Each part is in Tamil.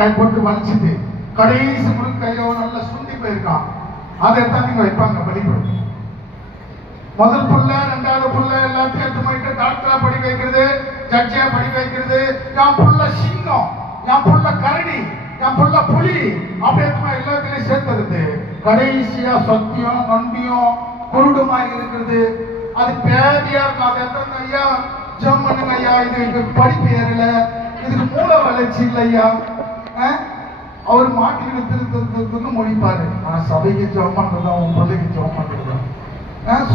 கை போட்டு வலிச்சுட்டு கடைசி முழுக்கையோ நல்லா சுண்டி போயிருக்கான். அதை தான் நீங்க வைப்பாங்க பலிபீடம். முதல் புள்ள ரெண்டாவது புள்ள எல்லாத்தையும் எடுத்து போயிட்டு டாக்டரா படிக்க வைக்கிறது, ஜட்ஜியா படிக்க வைக்கிறது. என் புள்ள சிங்கம், என் புள்ள கரடி, என் புள்ள புலி அப்படின்னு எல்லாத்திலையும் சேர்த்துருது. கடைசியா சத்தியம் நொண்டியும் குருடுமா இருக்கிறது. அது பேதியா இருக்கும். அதை எத்தனை ஐயா ஜம் பண்ணுங்க ஐயா, இது படிப்பு ஏறல, இதுக்கு மூல வளர்ச்சி இல்லை ஐயா. அவர் மாட்டிக்கிட்டு திருத்தத்துன்னு மொழிப்பாரு. நான் சபைக்கு ஜம் பண்றதா, உன் பிள்ளைக்கு ஜம் பண்றதா,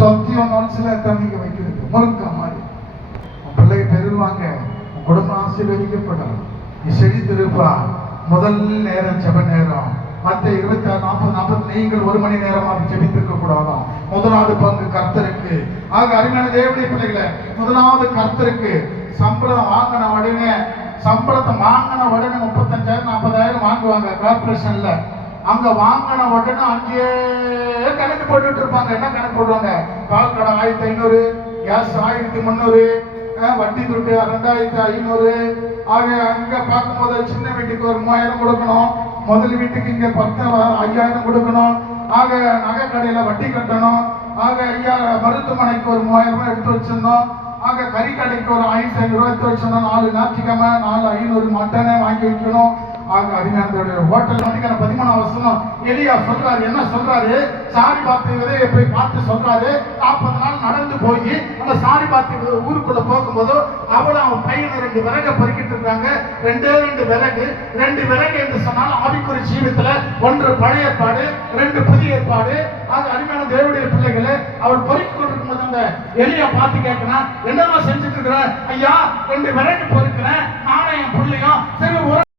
சத்தியம் மனசுல தண்ணிக்க வைக்கிறது முருங்கா மாதிரி. உன் பிள்ளைக்கு பெறுவாங்க, உன் குடும்பம் ஆசீர்வதிக்கப்படும், நீ செழித்திருப்பா. முதல் நேரம் ஜெப நேரம். மற்ற 26, 40, 40 நீங்கள் 1 மணி நேரமாக ஜெபித்திருக்க கூடாதான். முதலாவது பங்கு கர்த்தருக்கு. ஆக அருமையான தேவனுடைய பிள்ளைகளை, முதலாவது கர்த்தருக்கு. சம்பளம் வாங்கின உடனே 35,000 40,000 வாங்குவாங்க கார்பரேஷன்ல. அங்க வாங்கின உடனே அங்கேயே கணக்கு போட்டுட்டு இருப்பாங்க. என்ன கணக்கு போடுவாங்க? பால் கடை 1500, கேஸ் 1300, வட்டி துட்டு 2500. ஆக அங்க பார்க்கும்போது சின்ன வீட்டுக்கு ஒரு 3000 கொடுக்கணும், முதல் வீட்டுக்கு இங்க 5,000 கொடுக்கணும். ஆக நகை கடையில வட்டி கட்டணும். ஆக ஐயா மருத்துவமனைக்கு ஒரு 3000 எடுத்து வச்சிருந்தோம். ஆக கறி கடைக்கு ஒரு 1500 எடுத்து வச்சிருந்தோம். 4 ஞாயிற்றுக்கிழமை 4,500 மட்டனை வாங்கி வைக்கணும். ஆக அருமையான ஹோட்டல் 13ஆம் வசனம் எலியா சொல்றாரு. என்ன சொல்றாரு? சாரி பாத்து விதையை போய் பார்த்து சொல்றாரு. 40 நாள் நடந்து போய் அந்த சாரி பாத்து ஊருக்குள்ள போகும்போது அவன் பையனை 2 விறகை பொறுக்கிட்டு இருக்காங்க. 2 விறகு என்று சொன்னாலும் ஆவிக்குறி ஜீவித்துல 1 பழைய ஏற்பாடு, 2 புதிய ஏற்பாடு. ஆக அருமையான தேவனுடைய பிள்ளைகளை அவர் பொறுக்கி கொண்டிருக்கும் போது அந்த எலியா பார்த்து கேட்கிறான், என்னமா செஞ்சுட்டு இருக்கிற? ஐயா 2 விறகு பொறுக்கிறேன், நானும் என் பிள்ளையும். சரி ஒரு